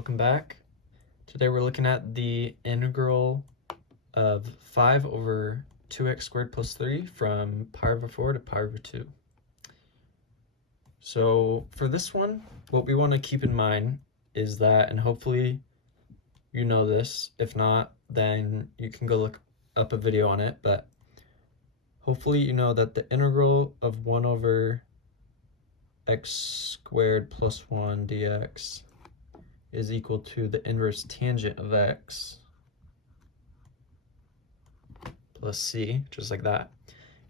welcome back. Today we're looking at the integral of 5 over 2x squared plus 3 from pi over 4 to pi over 2. So for this one, what we want to keep in mind is that, and hopefully you know this, if not, then you can go look up a video on it, but hopefully you know that the integral of 1 over x squared plus 1 dx is equal to the inverse tangent of x plus c, just like that.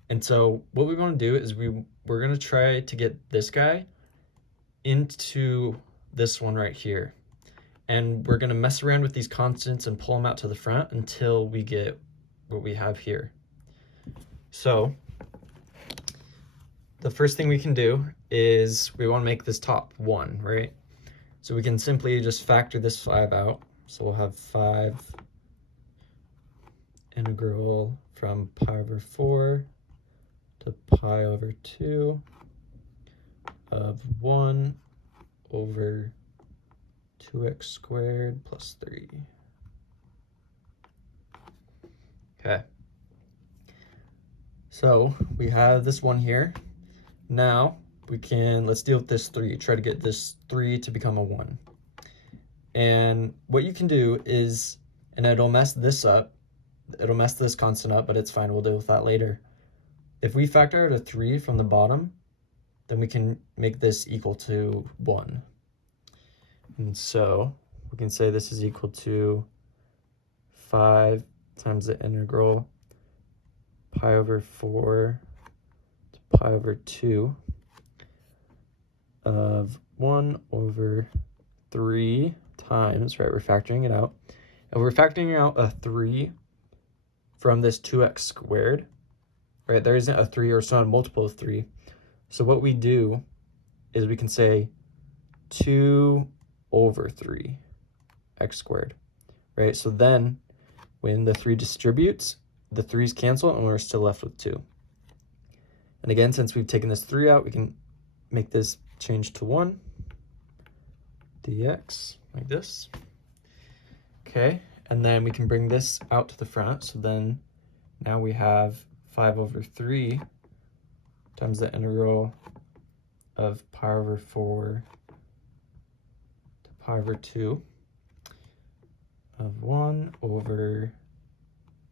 And so what we want to do is we're going to try to get this guy into this one right here. And we're going to mess around with these constants and pull them out to the front until we get what we have here. So the first thing we can do is we want to make this top 1, right? So we can simply just factor this 5 out. So we'll have 5 integral from pi over 4 to pi over 2 of 1 over 2x squared plus 3. Okay. So we have this 1 here. Now let's deal with this 3, try to get this 3 to become a 1. And what you can do is, and it'll mess this up, it'll mess this constant up, but it's fine, we'll deal with that later. If we factor out a 3 from the bottom, then we can make this equal to 1. And so we can say this is equal to 5 times the integral pi over 4 to pi over 2 of 1 over 3 times, right, we're factoring it out. And we're factoring out a 3 from this 2x squared, right? There isn't a 3, or it's not a multiple of 3. So what we do is we can say 2 over 3 x squared, right? So then when the 3 distributes, the 3's cancel and we're still left with 2. And again, since we've taken this 3 out, we can make this change to 1 dx like this. Okay, and then we can bring this out to the front. So then now we have 5 over 3 times the integral of pi over 4 to pi over 2 of 1 over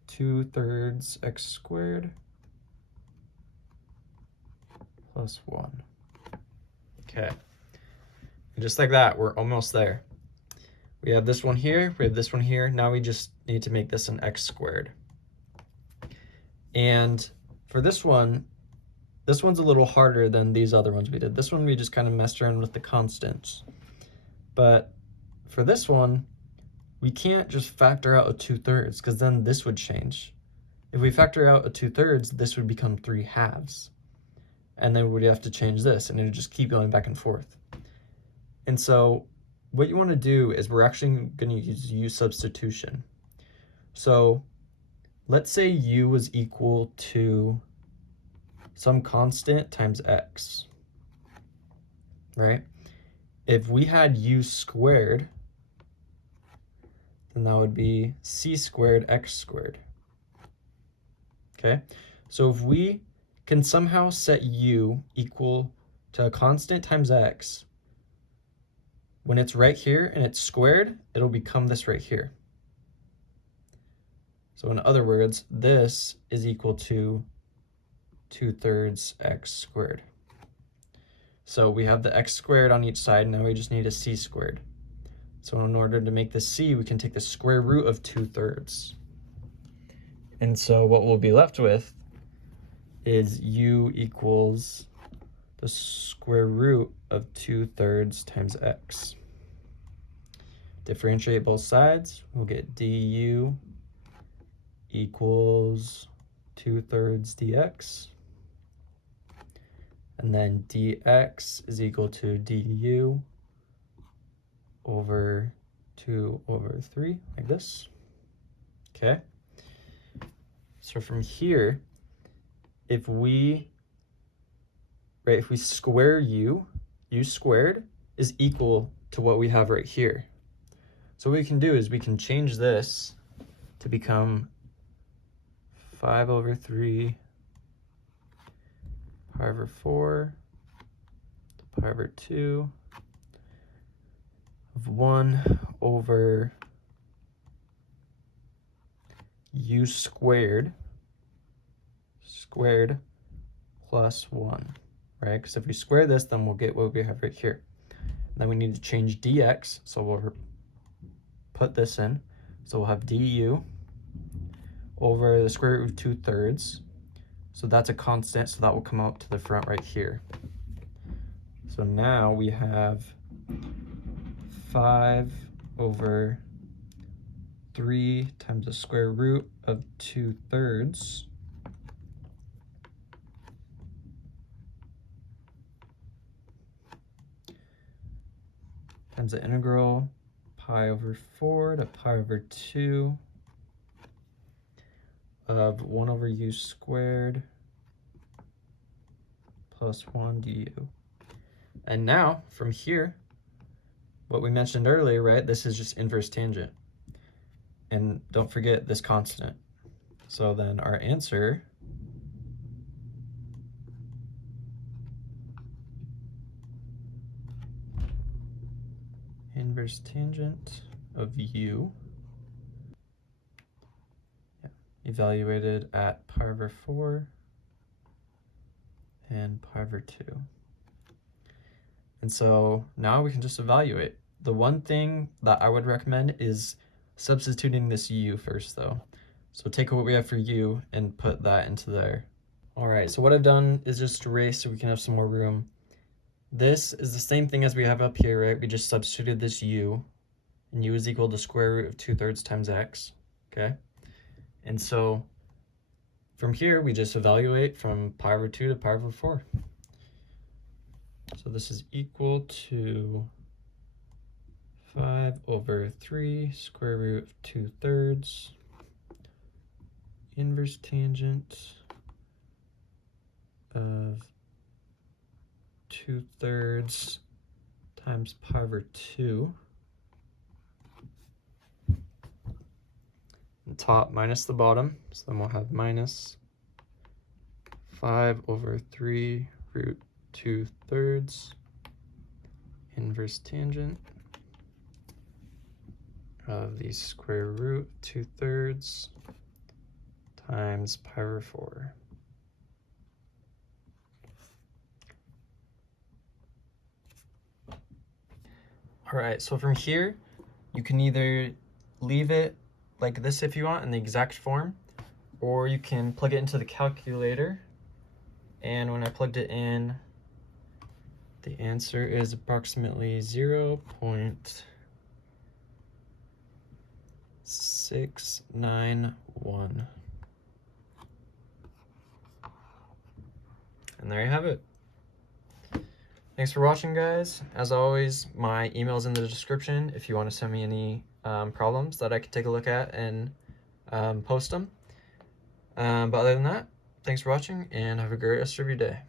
2/3 x squared plus 1. Okay, and just like that, we're almost there. We have this one here, we have this one here. Now we just need to make this an x squared. And for this one's a little harder than these other ones we did. This one we just kind of messed around with the constants. But for this one, we can't just factor out a 2/3 because then this would change. If we factor out a 2/3, this would become 3/2. And then we'd have to change this, and it would just keep going back and forth. And so what you want to do is we're actually going to use U-substitution. So let's say U was equal to some constant times x, right? If we had U squared, then that would be c squared x squared. Okay, so if we can somehow set U equal to a constant times x, when it's right here and it's squared, it'll become this right here. So in other words, this is equal to 2/3 x squared. So we have the x squared on each side, now we just need a c squared. So in order to make this c, we can take the square root of 2/3. And so what we'll be left with is u equals the square root of 2/3 times x. Differentiate both sides, we'll get du equals 2/3 dx. And then dx is equal to du over 2 over 3, like this. Okay. So from here, if we square u squared is equal to what we have right here. So what we can do is we can change this to become 5 over 3 pi over 4 to pi over 2 of 1 over u squared plus 1, right? Because if we square this, then we'll get what we have right here. Then we need to change dx, so we'll put this in. So we'll have du over the square root of 2/3. So that's a constant, so that will come out to the front right here. So now we have 5 over 3 times the square root of 2/3 times the integral pi over 4 to pi over 2 of 1 over u squared plus 1 du. And now, from here, what we mentioned earlier, right, this is just inverse tangent. And don't forget this constant. So then our answer inverse tangent of u, evaluated at pi over 4 and pi over 2. And so now we can just evaluate. The one thing that I would recommend is substituting this u first though. So take what we have for u and put that into there. All right, so what I've done is just erase so we can have some more room. This is the same thing as we have up here, right? We just substituted this u, and u is equal to square root of 2/3 times x, okay? And so from here, we just evaluate from pi over 2 to pi over 4. So this is equal to 5 over 3 square root of 2/3 inverse tangent of 2/3 times pi over 2. The top minus the bottom, so then we'll have minus 5 over 3 root 2/3 inverse tangent of the square root 2/3 times pi over 4. All right, so from here, you can either leave it like this if you want in the exact form, or you can plug it into the calculator. And when I plugged it in, the answer is approximately 0.691. And there you have it. Thanks for watching, guys. As always, my email's in the description if you want to send me any problems that I could take a look at and post them. But other than that, thanks for watching and have a great rest of your day.